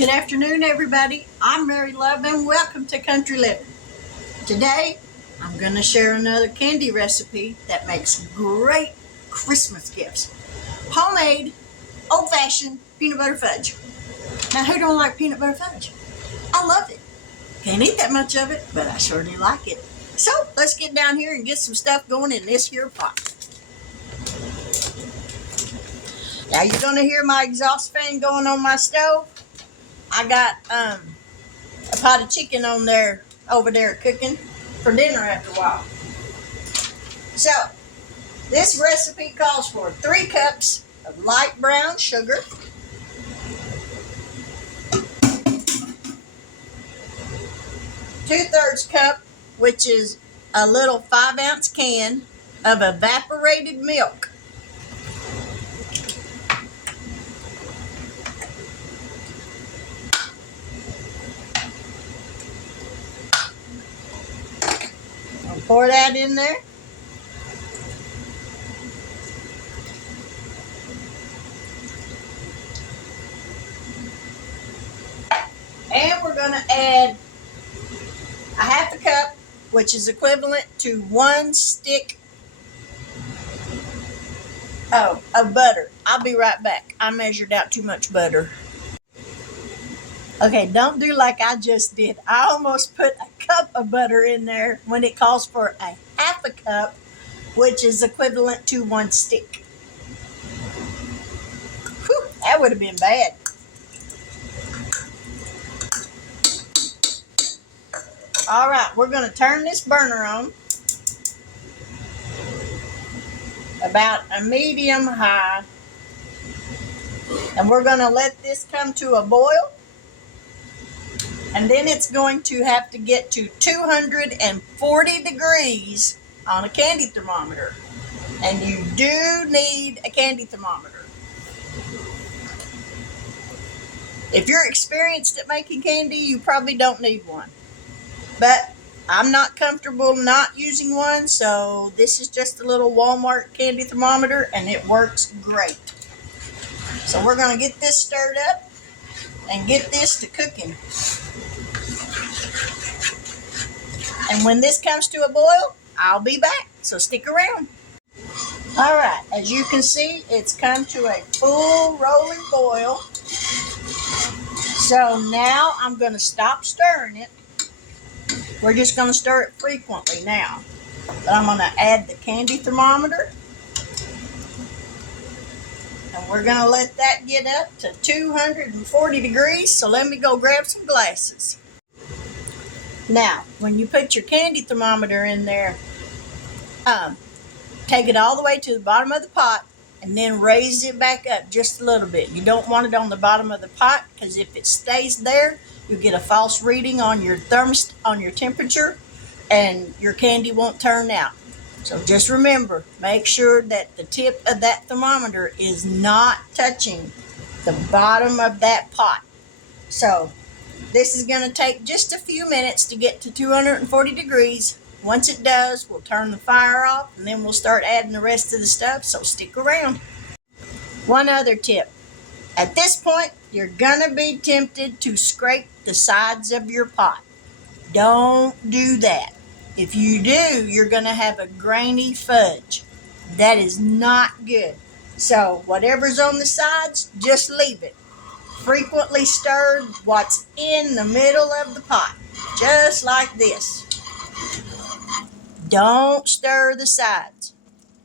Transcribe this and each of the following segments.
Good afternoon, everybody. I'm Mary Love and welcome to Country Living. Today, I'm going to share another candy recipe that makes great Christmas gifts. Homemade, old-fashioned peanut butter fudge. Now, who don't like peanut butter fudge? I love it. Can't eat that much of it, but I sure do like it. So, let's get down here and get some stuff going in this here pot. Now, you're going to hear my exhaust fan going on my stove. I got a pot of chicken over there cooking for dinner after a while. So, this recipe calls for 3 cups of light brown sugar, 2/3 cup, which is a little 5-ounce can of evaporated milk. I'll pour that in there. And we're going to add a 1/2 cup, which is equivalent to 1 stick of butter. I'll be right back. I measured out too much butter. Okay, don't do like I just did. I almost put a cup of butter in there when it calls for a 1/2 cup, which is equivalent to 1 stick. Whew, that would have been bad. All right, we're going to turn this burner on about a medium high, and we're going to let this come to a boil. And then it's going to have to get to 240 degrees on a candy thermometer. And you do need a candy thermometer. If you're experienced at making candy, you probably don't need one. But I'm not comfortable not using one, so this is just a little Walmart candy thermometer, and it works great. So we're going to get this stirred up and get this to cooking. And when this comes to a boil, I'll be back, so stick around. All right, as you can see, it's come to a full rolling boil. So now I'm going to stop stirring it. We're just going to stir it frequently now. But I'm going to add the candy thermometer. And we're going to let that get up to 240 degrees. So let me go grab some glasses. Now, when you put your candy thermometer in there, take it all the way to the bottom of the pot and then raise it back up just a little bit. You don't want it on the bottom of the pot, because if it stays there, you get a false reading on your on your temperature, and your candy won't turn out. So just remember, make sure that the tip of that thermometer is not touching the bottom of that pot. So this is going to take just a few minutes to get to 240 degrees. Once it does, we'll turn the fire off, and then we'll start adding the rest of the stuff, so stick around. One other tip. At this point, you're going to be tempted to scrape the sides of your pot. Don't do that. If you do, you're going to have a grainy fudge. That is not good. So whatever's on the sides, just leave it. Frequently stir what's in the middle of the pot, just like this. Don't stir the sides.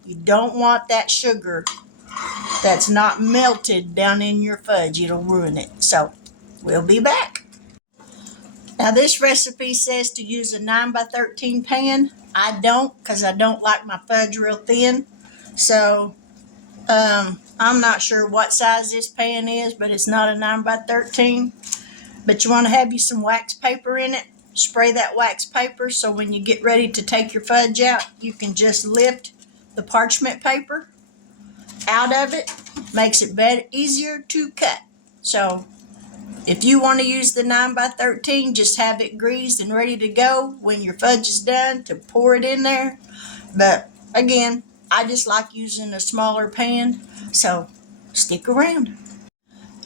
You don't want that sugar that's not melted down in your fudge. It'll ruin it. So we'll be back. Now this recipe says to use a 9x13 pan. I don't, because I don't like my fudge real thin. So I'm not sure what size this pan is, but it's not a 9x13. But you want to have you some wax paper in it. Spray that wax paper so when you get ready to take your fudge out, you can just lift the parchment paper out of it. Makes it easier to cut. So if you want to use the 9x13, just have it greased and ready to go when your fudge is done to pour it in there. But again, I just like using a smaller pan, so stick around.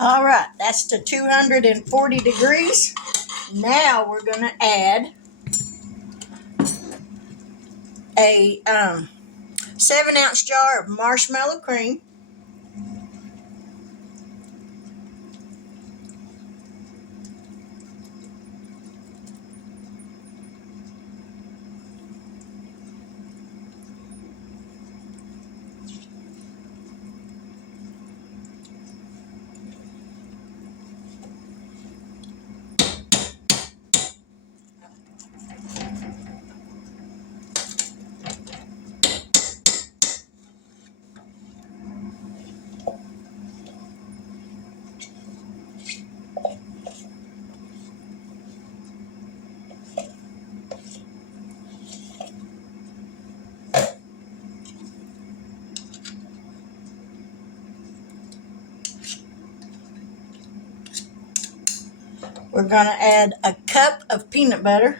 All right, that's to 240 degrees. Now we're going to add a 7-ounce jar of marshmallow cream. We're going to add a cup of peanut butter.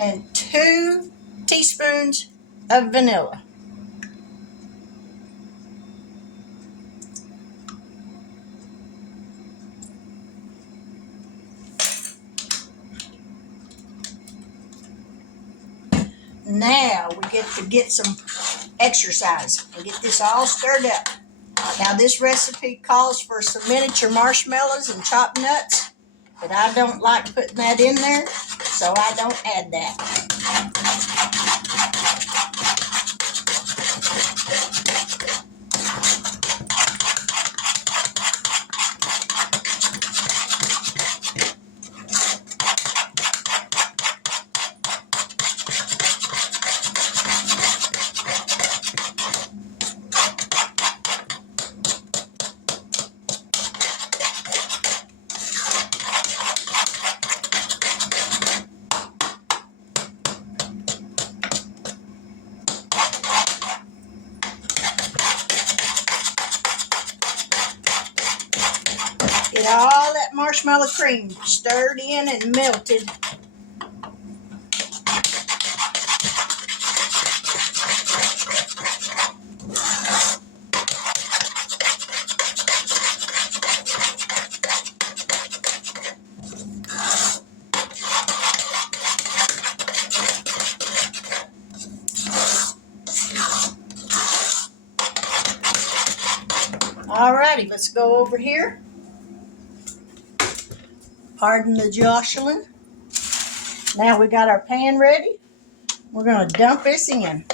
And 2 teaspoons of vanilla. Now we get some exercise and get this all stirred up. Now this recipe calls for some miniature marshmallows and chopped nuts, but I don't like putting that in there, so I don't add that. Get all that marshmallow cream stirred in and melted. Alrighty, let's go over here. Pardon the jostling. Now we got our pan ready. We're going to dump this in.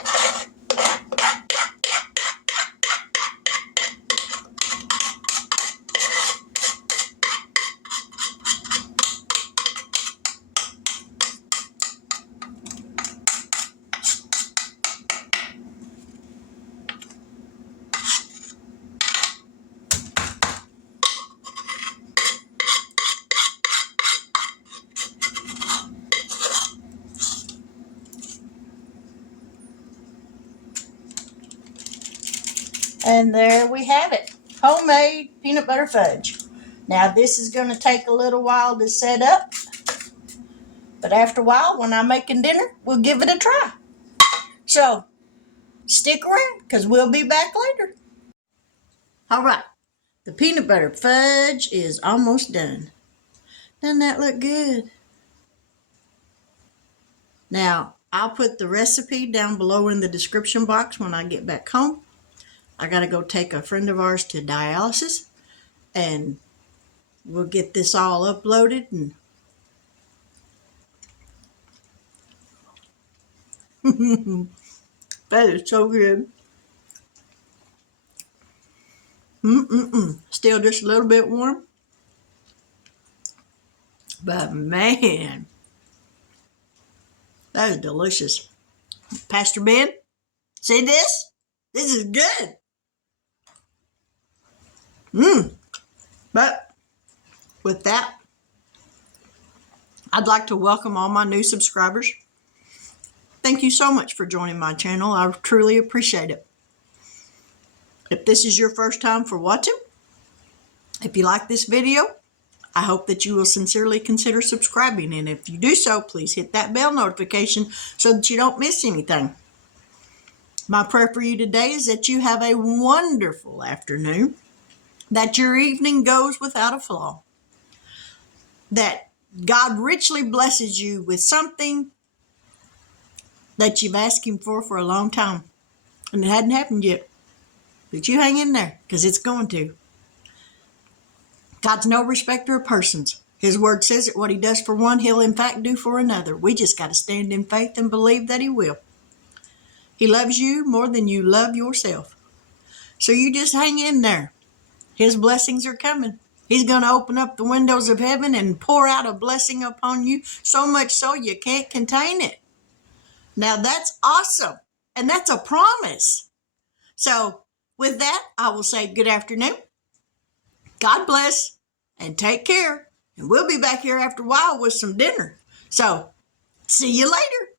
And there we have it, homemade peanut butter fudge. Now this is going to take a little while to set up, but after a while when I'm making dinner, we'll give it a try. So stick around because we'll be back later. All right, the peanut butter fudge is almost done. Doesn't that look good? Now, I'll put the recipe down below in the description box when I get back home. I got to go take a friend of ours to dialysis, and we'll get this all uploaded. And that is so good. Still just a little bit warm. But man, that is delicious. Pastor Ben, see this? This is good. But with that, I'd like to welcome all my new subscribers. Thank you so much for joining my channel. I truly appreciate it. If this is your first time for watching, if you like this video, I hope that you will sincerely consider subscribing. And if you do so, please hit that bell notification so that you don't miss anything. My prayer for you today is that you have a wonderful afternoon, that your evening goes without a flaw, that God richly blesses you with something that you've asked Him for a long time, and it hadn't happened yet. But you hang in there, because it's going to. God's no respecter of persons. His word says that what He does for one, He'll in fact do for another. We just got to stand in faith and believe that He will. He loves you more than you love yourself. So you just hang in there. His blessings are coming. He's going to open up the windows of heaven and pour out a blessing upon you, so much so you can't contain it. Now that's awesome. And that's a promise. So with that, I will say good afternoon. God bless and take care. And we'll be back here after a while with some dinner. So see you later.